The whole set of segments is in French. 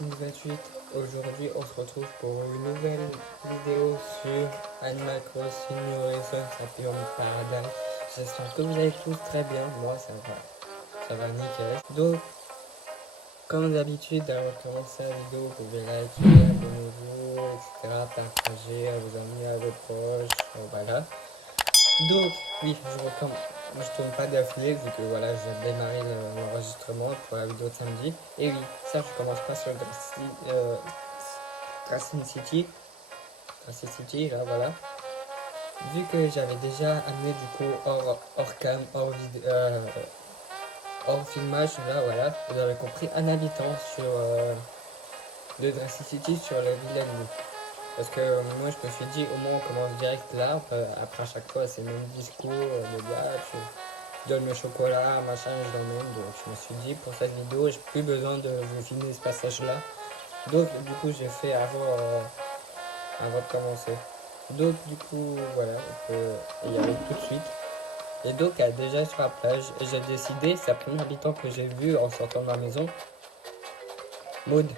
Maxime28. Aujourd'hui, on se retrouve pour une nouvelle vidéo sur Animal Crossing New Horizons Happy Home Paradise. J'espère que vous allez tous très bien. Moi, ça va nickel. Donc, comme d'habitude, avant de commencer la vidéo, vous pouvez liker, abonnez-vous, etc. Partager à vos amis, à vos proches. Voilà. Donc, oui, moi, je tourne pas d'affilée vu que voilà, j'ai démarré l'enregistrement pour la vidéo de samedi. Et oui, ça, je commence pas sur Racine City. Racine City, là, voilà. Vu que j'avais déjà amené du coup hors cam, hors filmage, là, voilà, vous avez compris, un habitant sur de Racine City sur la Villa de Loup. Parce que moi, je me suis dit, au moins, on commence direct là. Après, à chaque fois, c'est le même discours. Le gars, tu donnes le chocolat, machin, je l'emmène. Donc, je me suis dit, pour cette vidéo, j'ai plus besoin de vous filmer ce passage-là. Donc, du coup, j'ai fait avant de commencer. Donc, du coup, voilà, on peut y aller tout de suite. Et donc, déjà sur la plage, j'ai décidé, c'est la première habitant que j'ai vu en sortant de ma maison. Maud.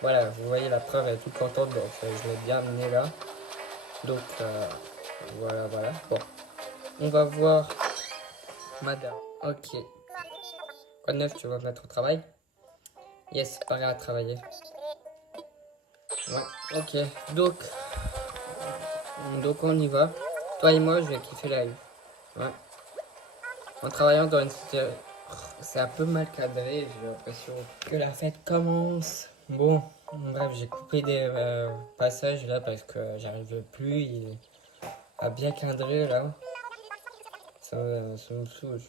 Voilà, vous voyez la preuve, elle est toute contente, donc je l'ai bien amenée là. Donc, voilà. Bon, on va voir madame. Ok. Quoi de neuf, tu vas me mettre au travail? Yes, pareil à travailler. Ouais, ok. Donc on y va. Toi et moi, je vais kiffer la vie. Ouais. En travaillant dans une cité, c'est un peu mal cadré, j'ai l'impression que la fête commence. Bon, bref, j'ai coupé des passages là parce que j'arrive plus. Il a bien cadré là. Ça me saoule.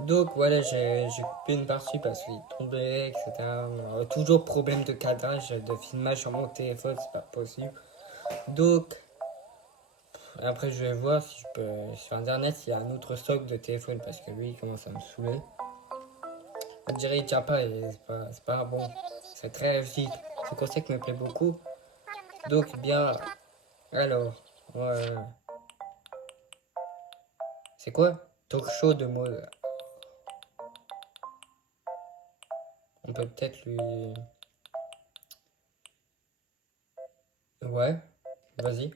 Donc voilà, j'ai coupé une partie parce qu'il tombait, etc. Toujours problème de cadrage, de filmage sur mon téléphone, c'est pas possible. Donc après je vais voir si je peux sur internet s'il y a un autre stock de téléphone parce que lui il commence à me saouler. On dirait il tient pas et c'est pas bon. C'est très rigide. Ce concept me plaît beaucoup. Donc bien alors c'est quoi? Talk show de mode. On peut peut-être lui. Ouais, vas-y.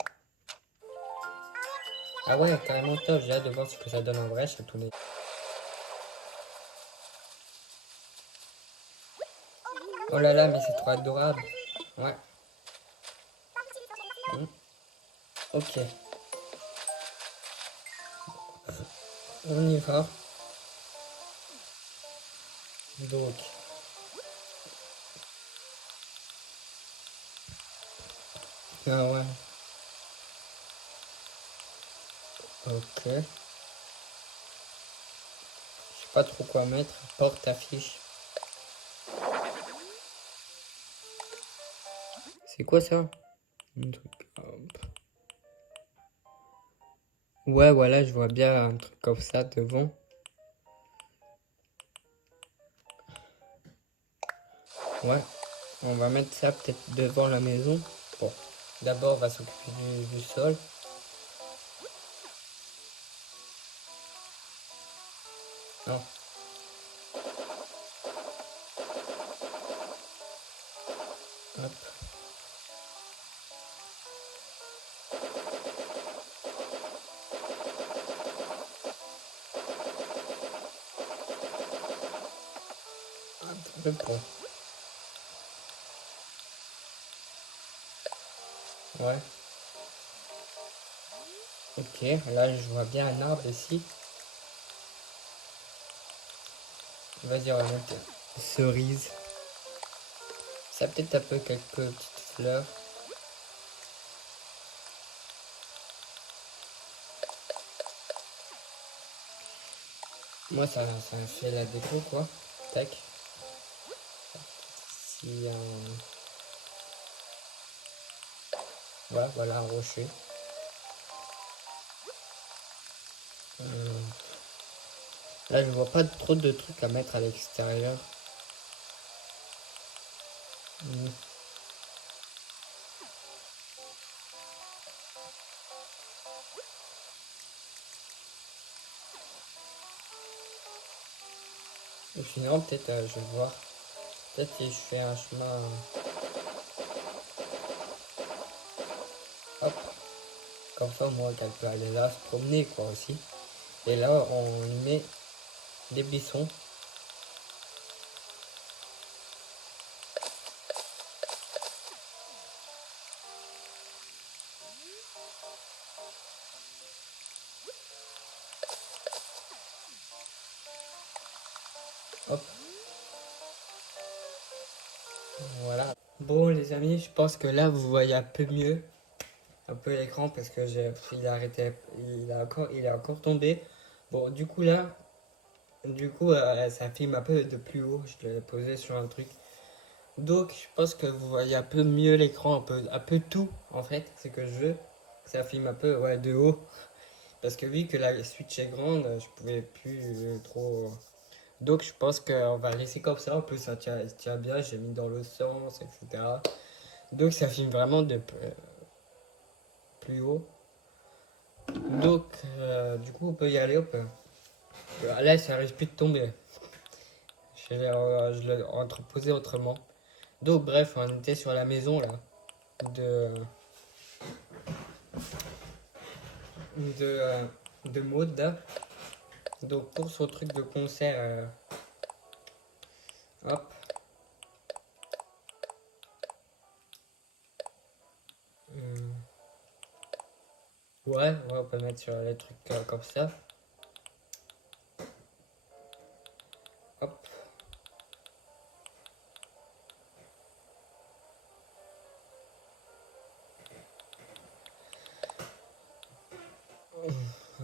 Ah ouais, carrément top, j'ai hâte de voir ce que ça donne en vrai, chez tous les... Oh là là, mais c'est trop adorable. Ouais. Hmm. Ok, on y va. Donc, ah ouais, ok. Je sais pas trop quoi mettre. Porte affiche. C'est quoi ça? Un truc. Hop. Ouais, voilà, je vois bien un truc comme ça devant. Ouais, on va mettre ça peut-être devant la maison. Bon, d'abord, on va s'occuper du sol. Non, hop. Le pont. Ouais. Ok, là je vois bien un arbre ici. Vas-y, on va mettre cerise. Ça peut-être un peu quelques petites fleurs. Moi, ça fait la déco, quoi. Tac. Si, voilà, un rocher. Euh, Là, je vois pas trop de trucs à mettre à l'extérieur. Hmm. Et sinon, peut-être, je vais voir. Peut-être si je fais un chemin. Hop. Comme ça, moi, qu'elle peut aller là se promener, quoi, aussi. Et là, on y met des buissons. Hop. Voilà. Bon, les amis, je pense que là, vous voyez un peu mieux. Un peu l'écran parce que il a arrêté. Il est encore tombé. Bon, du coup, là. Du coup, ça filme un peu de plus haut. Je l'ai posé sur un truc. Donc, je pense que vous voyez un peu mieux l'écran, un peu tout en fait. C'est que je veux. Ça filme un peu ouais, de haut. Parce que vu que la Switch est grande, je pouvais plus trop. Donc, je pense qu'on va laisser comme ça. En plus, ça tient bien. J'ai mis dans le sens, etc. Donc, ça filme vraiment de plus haut. Donc, du coup, on peut y aller. On peut. Là, ça risque plus de tomber. Je l'ai entreposé autrement. Donc bref, on était sur la maison là de de de Maud là. Donc pour son truc de concert, hop, hum, ouais, on peut mettre sur les trucs comme ça. Hop,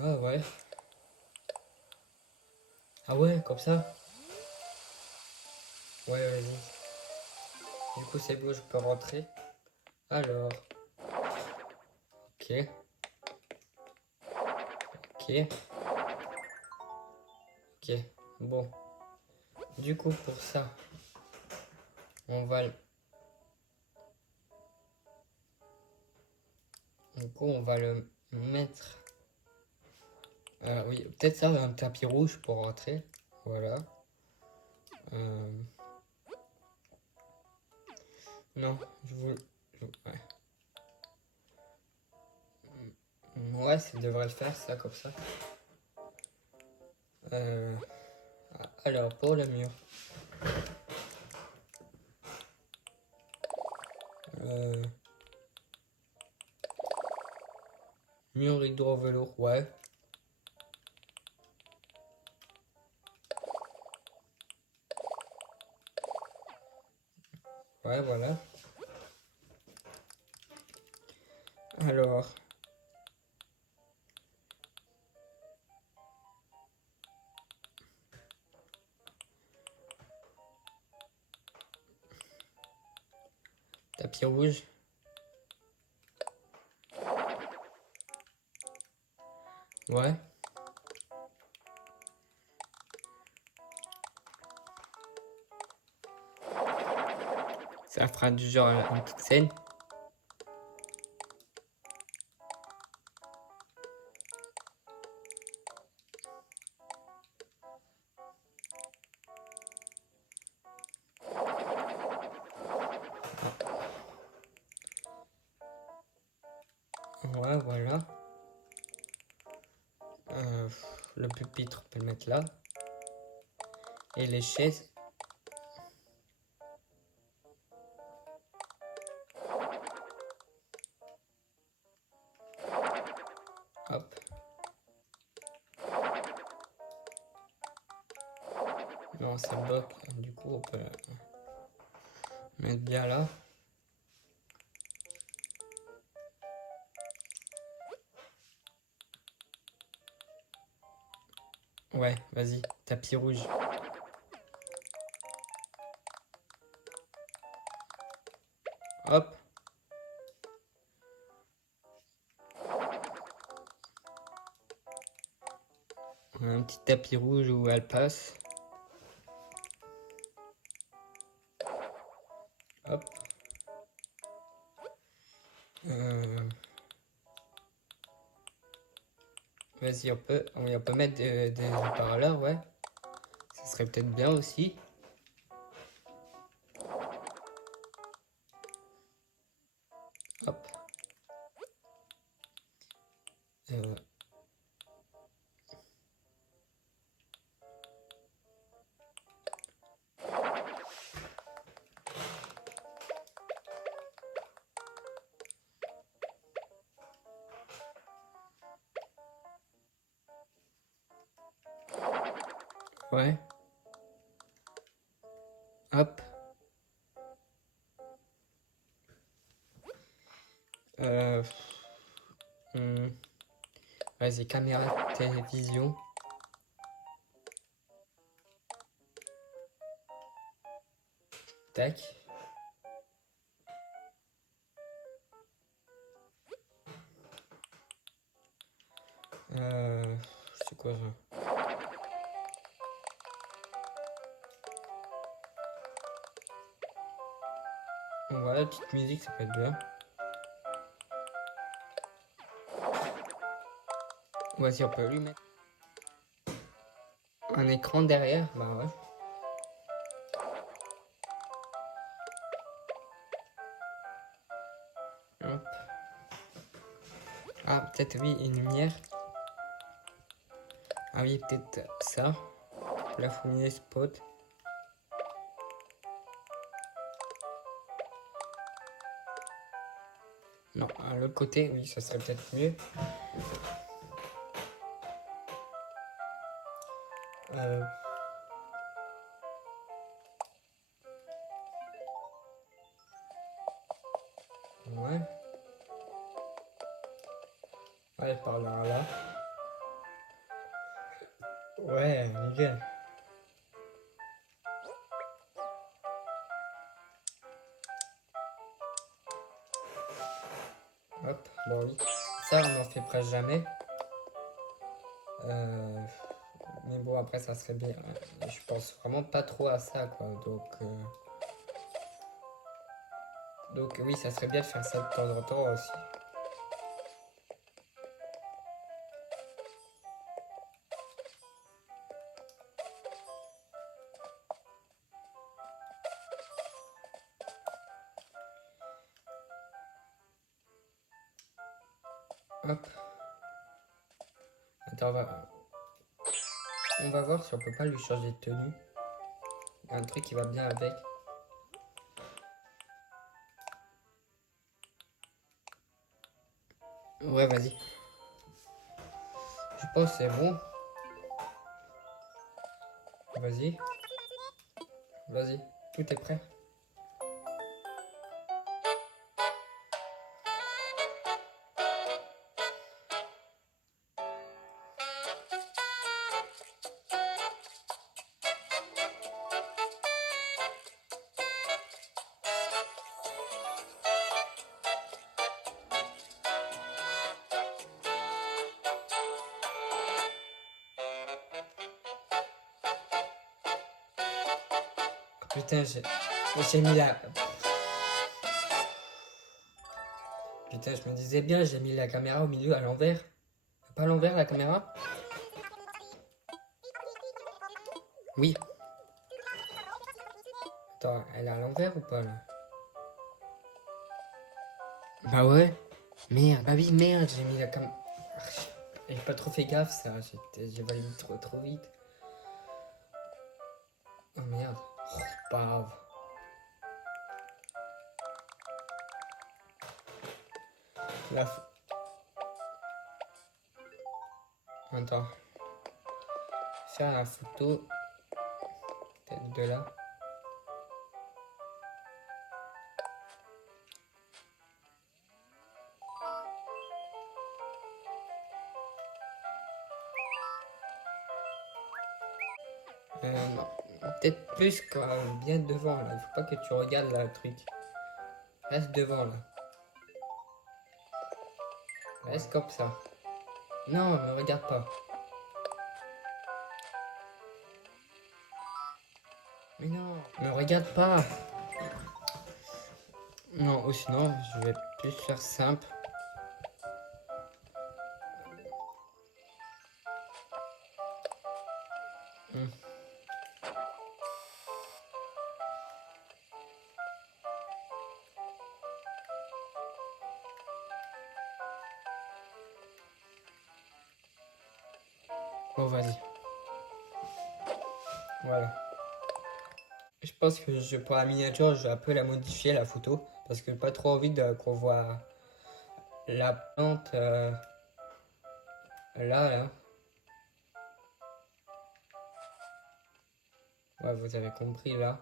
ah ouais, ah ouais, comme ça. Ouais, vas-y. Du coup c'est beau, je peux rentrer. Alors, ok, ok, ok. Bon, du coup pour ça, on va du coup on va le mettre. Oui, peut-être ça, un tapis rouge pour rentrer. Voilà. Euh, non, ouais. Ouais, ça devrait le faire, ça, comme ça. Euh, alors, pour le mur. Euh, mur hydro-velours, ouais. Ouais, voilà. Alors, tapis rouge. Ouais. Ça fera du genre une petite scène. Ouais, voilà. Euh, le pupitre, on peut le mettre là. Et les chaises. Hop. Non, ça bloque. Du coup, on peut mettre bien là. Ouais, vas-y. Tapis rouge. Hop. On a un petit tapis rouge où elle passe. Hop. Euh, Vas-y, on peut mettre des haut-parleurs, ouais. Ça serait peut-être bien aussi. Ouais. Hop. Euh, hmm, Vas-y, caméra de télévision. Tac. C'est quoi ça? Voilà, petite musique, ça peut être bien. Vas-y, on peut lui mettre un écran derrière. Bah ouais. Hop. Ah, peut-être oui, une lumière. Ah oui, peut-être ça. Plafonnier spot. Non, à l'autre côté, oui, ça serait peut-être mieux. Euh, ouais. Ouais, par là, là. Ouais, nickel. Hop, bon oui. Ça, on n'en fait presque jamais. Euh, mais bon, après, ça serait bien. Je pense vraiment pas trop à ça, quoi. Donc oui, ça serait bien de faire ça de temps en temps aussi. Hop. Attends, on va voir si on peut pas lui changer de tenue. Un truc qui va bien avec. Ouais, vas-y. Je pense que c'est bon. Vas-y. Vas-y. Tout est prêt. Putain, j'ai mis la... Putain, je me disais bien, j'ai mis la caméra au milieu à l'envers. Pas à l'envers la caméra? Oui. Attends, elle est à l'envers ou pas là? Bah ouais. Merde, bah oui, merde, j'ai mis la caméra. J'ai pas trop fait gaffe ça, j'ai validé trop vite. Oh merde. Oh, c'est pas grave. La... Attends. Faire la photo. Peut-être de là. Non. Peut-être plus quand même, bien devant là. Il faut pas que tu regardes là, le truc. Reste devant là. Reste comme ça. Non, me regarde pas. Mais non, me regarde pas. Non, ou sinon, je vais plus faire simple. Hmm. Bon, vas-y. Voilà. Je pense que pour la miniature, je vais un peu la modifier la photo. Parce que j'ai pas trop envie qu'on voit la plante là, là. Ouais, vous avez compris là.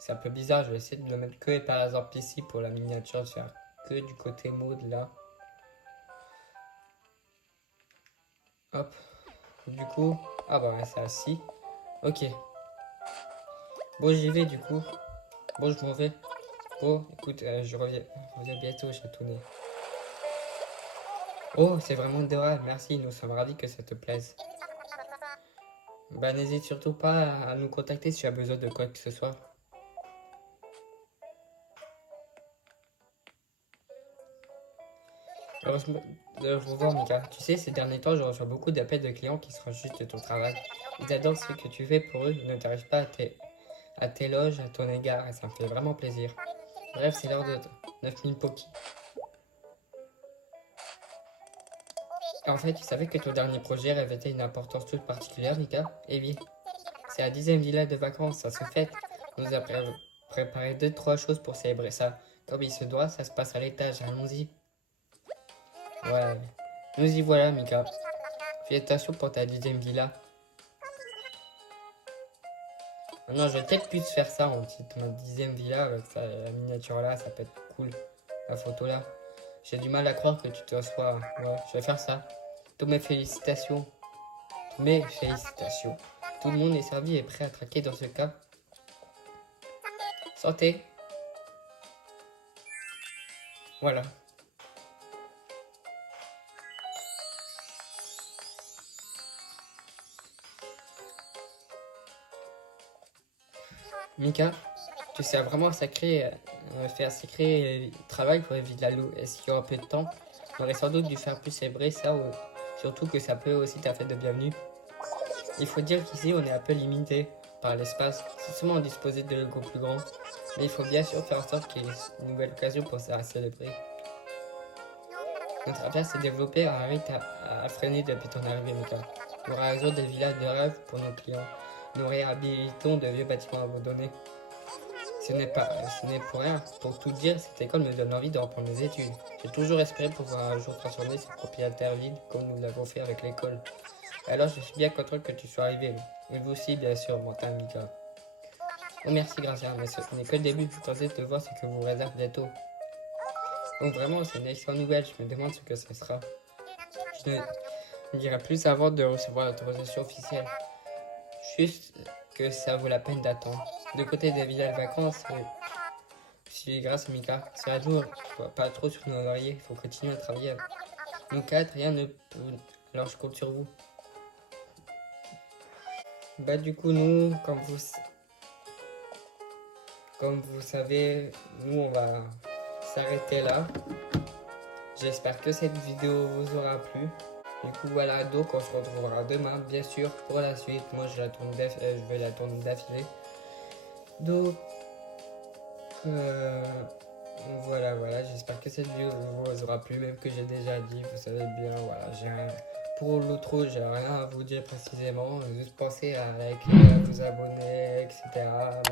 C'est un peu bizarre, je vais essayer de le mettre que par exemple ici pour la miniature, de faire que du côté mode là. Hop, du coup, ah bah ouais, c'est assis. Ok, bon j'y vais du coup. Bon, je m'en vais. Bon, écoute, je reviens bientôt, chatounet. Oh, c'est vraiment adorable, merci, nous sommes ravis que ça te plaise. Bah, n'hésite surtout pas à nous contacter si tu as besoin de quoi que ce soit. Heureusement de vous revoir, Mika. Tu sais, ces derniers temps, je reçois beaucoup d'appels de clients qui se rangent juste de ton travail. Ils adorent ce que tu fais pour eux, ils ne t'arrivent pas à t'éloge à ton égard, et ça me fait vraiment plaisir. Bref, c'est l'heure de 9000 Poki. En fait, tu savais que ton dernier projet revêtait une importance toute particulière, Mika? Eh bien, c'est la 10e villa de vacances, ça se fête. On nous a préparé 2-3 choses pour célébrer ça. Comme il se doit, ça se passe à l'étage, allons-y. Ouais, nous y voilà, Mika. Félicitations pour ta 10e villa. Non, je vais peut-être plus faire ça en petite, ma 10e villa avec la miniature là, ça peut être cool. La photo là. J'ai du mal à croire que tu te sois. Ouais, je vais faire ça. Toutes mes félicitations. Toutes mes félicitations. Tout le monde est servi et prêt à traquer dans ce cas. Santé. Voilà. Mika, tu sais vraiment fait un sacré travail pour éviter la loup. Est-ce qu'il y aura peu de temps? On aurait sans doute dû faire plus célébrer ça, surtout que ça peut aussi ta fête de bienvenue. Il faut dire qu'ici on est un peu limité par l'espace, c'est seulement disposer de logos plus grands, mais il faut bien sûr faire en sorte qu'il y ait une nouvelle occasion pour ça à célébrer. Notre affaire s'est développée à un rythme à freiner depuis ton arrivée, Mika. Nous réalisons des villages de rêve pour nos clients. Nous réhabilitons de vieux bâtiments abandonnés. Ce n'est pour rien. Pour tout dire, cette école me donne envie de reprendre mes études. J'ai toujours espéré pouvoir un jour transformer ces propriétaires vides comme nous l'avons fait avec l'école. Alors je suis bien content que tu sois arrivé. Et vous aussi, bien sûr, Martin Mika. Oh merci Gracia, mais ce n'est que le début. Tentez de voir ce que vous réserve bientôt. Donc vraiment, c'est une excellente nouvelle. Je me demande ce que ce sera. Je ne dirai plus avant de recevoir l'autorisation officielle. Juste que ça vaut la peine d'attendre. De côté des villas de vacances, je suis grâce à Mika. C'est à nous, pas trop sur nos lauriers. Il faut continuer à travailler. Nous quatre, rien ne peut. Alors je compte sur vous. Bah du coup, nous, comme vous savez, nous on va s'arrêter là. J'espère que cette vidéo vous aura plu. Du coup voilà, donc on se retrouvera demain bien sûr pour la suite. Moi je vais la tourner d'affilée. Donc euh, voilà, j'espère que cette vidéo vous aura plu, même que j'ai déjà dit, vous savez bien, voilà, pour l'outro, j'ai rien à vous dire précisément, juste pensez à liker, à vous abonner, etc.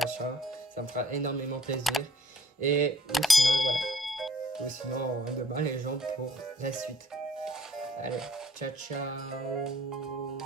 Machin, ça me fera énormément plaisir. Ou sinon demain les gens pour la suite. Allez, ciao ciao.